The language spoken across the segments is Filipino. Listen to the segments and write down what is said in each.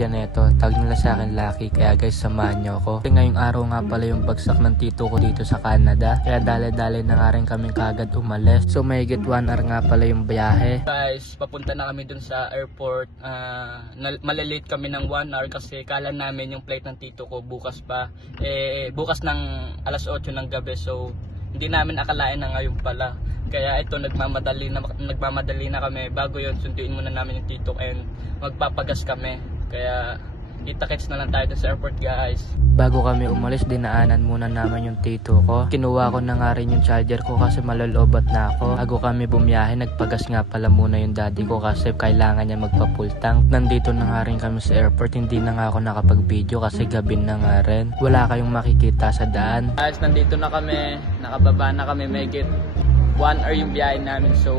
Guardian neto. Tawag nila sa akin Lucky, kaya guys samahan nyo ako. Kasi ngayong araw nga pala yung bagsak ng tito ko dito sa Canada, kaya dali-dali na nga rin kaming kagad umalis. So mahigit 1 hour nga pala yung biyahe. Guys, papunta na kami dun sa airport. Malilate kami ng 1 hour kasi kala namin yung flight ng tito ko bukas pa. Bukas ng alas 8 ng gabi, so hindi namin akalain na ngayon pala. Kaya ito, nagmamadali na kami. Bago yun, sunduin muna namin yung tito and magpapagas kami. Kaya kita-kits na lang tayo sa airport, guys. Bago kami umalis, dinaanan muna namin yung tito ko. Kinuha ko na nga rin yung charger ko kasi malolobat na ako. Bago kami bumiyahe, nagpagas nga pala muna yung daddy ko kasi kailangan niya magpa-full tank. Nandito na nga rin kami sa airport. Hindi na nga ako nakapag-video kasi gabi na nga rin. Wala kayong makikita sa daan. Guys, nandito na kami. Nakababa na kami. Mahigit 1 hour yung biyahe namin. So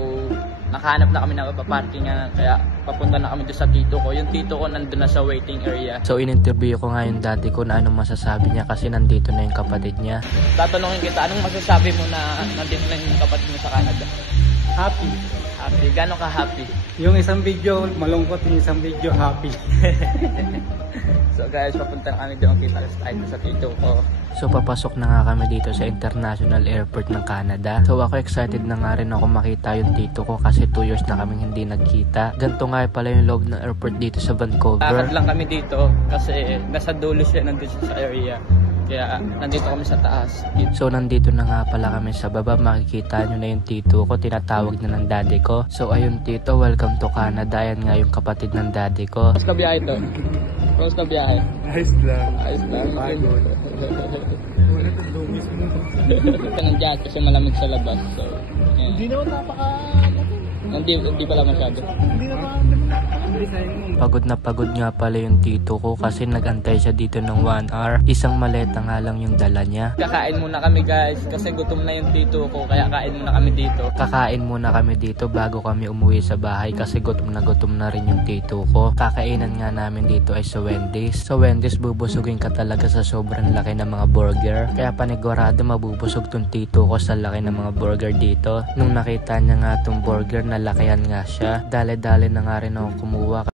nakahanap na kami ng ipaparking nga, kaya papunta na kami doon sa tito ko. Yung tito ko nandun na sa waiting area. So in-interview ko nga yung daddy ko na anong masasabi niya kasi nandito na yung kapatid niya. Tatanungin kita, anong masasabi mo na nandito na yung kapatid mo sa Canada? Happy. Happy? Gano'n ka happy? Yung isang video malungkot, yung isang video happy. So guys, papunta na kami doon, kita tayo sa tito ko. So papasok na nga kami dito sa International Airport ng Canada. So ako excited na nga rin ako makita yung tito ko kasi 2 years na kaming hindi nagkita. Ganito nga pala yung loob ng airport dito sa Vancouver. Lakad lang kami dito kasi nasa dulo siya, nandito sa area. Kaya nandito kami sa taas. So nandito na nga pala kami sa baba. Makikita nyo na yung tito ko. Tinatawag na ng daddy ko. So ayun tito, welcome to Canada. Ayan nga yung kapatid ng daddy ko. Kamusta biyahe to? Kamusta biyahe? Ayos lang. Ayos lang. Pagod. Ulit ang dungis mo. Nandiyan kasi malamig sa labas. So yeah. Hindi naman Hindi pala masyado. Hindi naman. Pagod na pagod nga pala yung tito ko kasi nagantay siya dito ng 1 hour. Isang maleta nga lang yung dala niya. Kakain muna kami guys kasi gutom na yung tito ko, kaya kain muna kami dito. Kakain muna kami dito bago kami umuwi sa bahay kasi gutom na rin yung tito ko. Kakainan nga namin dito ay sa Wendy's. Sa Wendy's bubusugin ka talaga sa sobrang laki ng mga burger. Kaya panigurado mabubusog tong tito ko sa laki ng mga burger dito. Nung nakita niya nga tong burger, nalakihan nga siya. Dale-dale na nga rin ako kumuha.